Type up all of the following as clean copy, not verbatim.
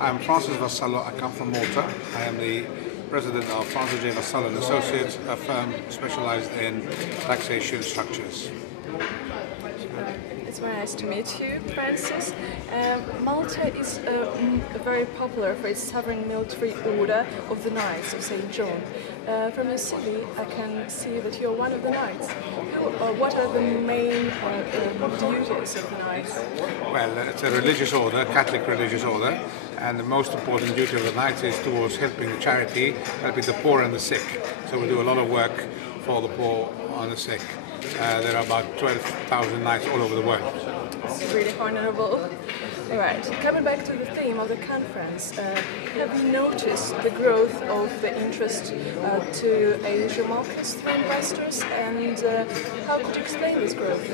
I'm Francis Vassallo. I come from Malta. I am the president of Francis J. Vassallo and Associates, a firm specialized in taxation structures. It's very nice to meet you, Francis. Malta is very popular for its sovereign military order of the Knights of St. John. From your CV, I can see that you're one of the Knights. What are the main duties of the Knights? Well, it's a religious order, Catholic religious order, and the most important duty of the Knights is towards helping the charity, helping the poor and the sick. So we do a lot of work for the poor and the sick. There are about 12,000 Knights all over the world. It's really honorable. All right, coming back to the theme of the conference, have you noticed the growth of the interest to Asia markets through investors, and how could you explain this growth?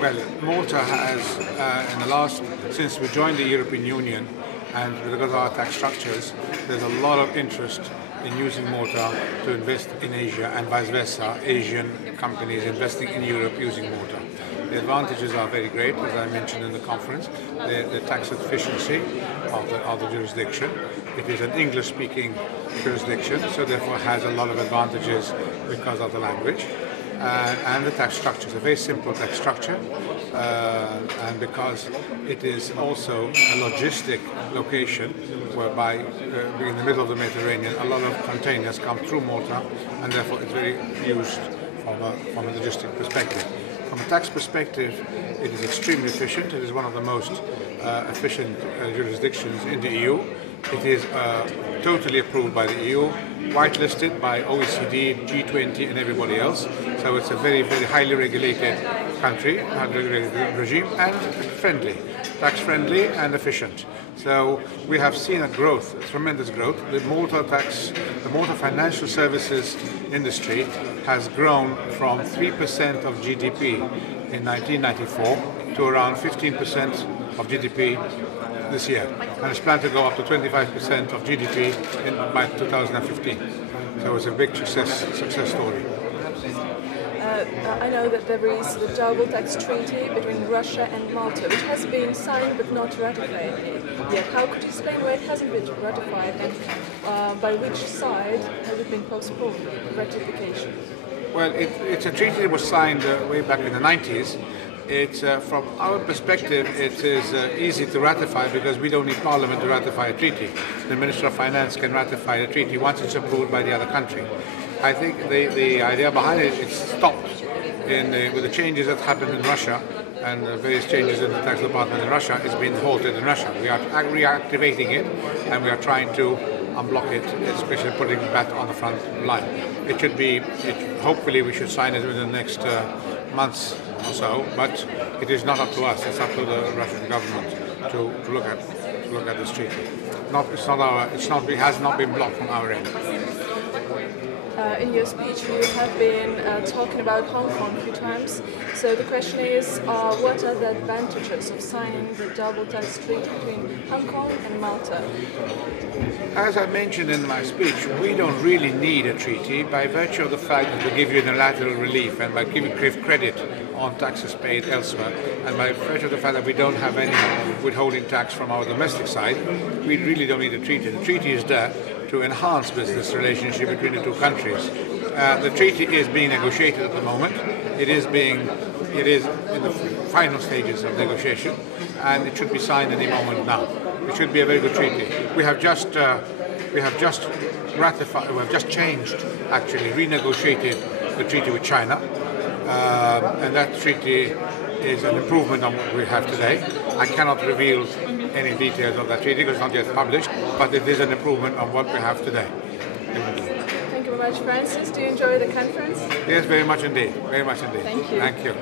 Well, Malta has, since we joined the European Union, and because of our tax structures, there's a lot of interest in using Malta to invest in Asia and vice versa, Asian companies investing in Europe using Malta. The advantages are very great, as I mentioned in the conference. The tax efficiency of the jurisdiction. It is an English-speaking jurisdiction, so therefore has a lot of advantages because of the language. And the tax structure is a very simple tax structure, and because it is also a logistic location whereby in the middle of the Mediterranean a lot of containers come through Malta, and therefore it's very used from a logistic perspective. From a tax perspective, it is extremely efficient. It is one of the most efficient jurisdictions in the EU. It is totally approved by the EU, whitelisted by OECD, G20 and everybody else. So it's a very, very highly regulated country, highly regulated regime, and friendly, tax friendly and efficient. So we have seen a growth, tremendous growth. The Malta financial services industry has grown from 3% of GDP in 1994 to around 15% of GDP this year, and it's planned to go up to 25% of GDP by 2015. So it's a big success story. I know that there is the double tax treaty between Russia and Malta, which has been signed but not ratified yet. How could you explain why it hasn't been ratified, and by which side has it been postponed, ratification? Well, it's a treaty that was signed way back in the 90s. From our perspective, it is easy to ratify because we don't need Parliament to ratify a treaty. The Minister of Finance can ratify a treaty once it's approved by the other country. I think the idea behind it is stopped with the changes that happened in Russia, and various changes in the tax department in Russia. It's been halted in Russia. We are reactivating it, and we are trying to unblock it, especially putting it back on the front line. Hopefully we should sign it within the next months or so, but it is not up to us. It's up to the Russian government to look at this treaty. It has not been blocked from our end. In your speech, you have been talking about Hong Kong a few times. So the question is, what are the advantages of signing the double tax treaty between Hong Kong and Malta? As I mentioned in my speech, we don't really need a treaty by virtue of the fact that we give you unilateral relief, and by giving credit on taxes paid elsewhere, and by virtue of the fact that we don't have any withholding tax from our domestic side, we really don't need a treaty. The treaty is there to enhance business relationship between the two countries. The treaty is being negotiated at the moment. It is in the final stages of negotiation, and it should be signed any moment now. It should be a very good treaty. We have just changed, actually renegotiated the treaty with China, and that treaty is an improvement on what we have today. I cannot reveal any details of that treaty because it's not yet published, but it is an improvement on what we have today. Thank you very much, Francis. Do you enjoy the conference? Yes, very much indeed. Very much indeed. Thank you. Thank you.